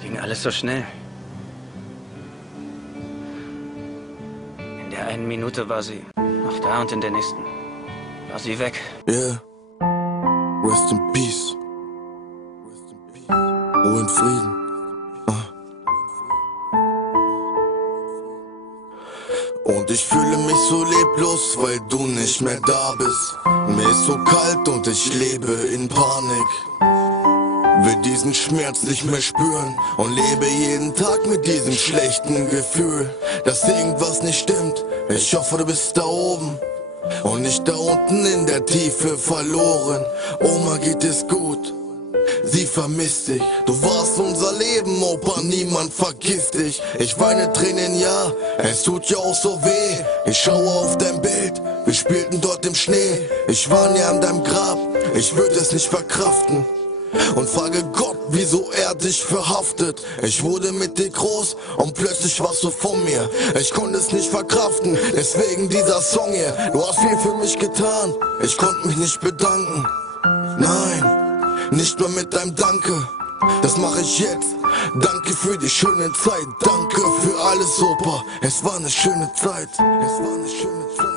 Es ging alles so schnell. In der einen Minute war sie noch da und in der nächsten war sie weg. Yeah. Rest in peace. Ruhe in Frieden. Und ich fühle mich so leblos, weil du nicht mehr da bist. Mir ist so kalt und ich lebe in Panik. Will diesen Schmerz nicht mehr spüren und lebe jeden Tag mit diesem schlechten Gefühl, dass irgendwas nicht stimmt. Ich hoffe, du bist da oben und nicht da unten in der Tiefe verloren. Oma geht es gut, sie vermisst dich. Du warst unser Leben, Opa, niemand vergisst dich. Ich weine Tränen, ja, es tut ja auch so weh. Ich schaue auf dein Bild, wir spielten dort im Schnee. Ich war näher an deinem Grab, ich würde es nicht verkraften. Und frage Gott, wieso er dich verhaftet. Ich wurde mit dir groß und plötzlich warst du von mir. Ich konnte es nicht verkraften, deswegen dieser Song hier. Du hast viel für mich getan, ich konnte mich nicht bedanken. Nein, nicht nur mit deinem Danke, das mache ich jetzt. Danke für die schöne Zeit, danke für alles, Opa. Es war eine schöne Zeit, es war eine schöne Zeit.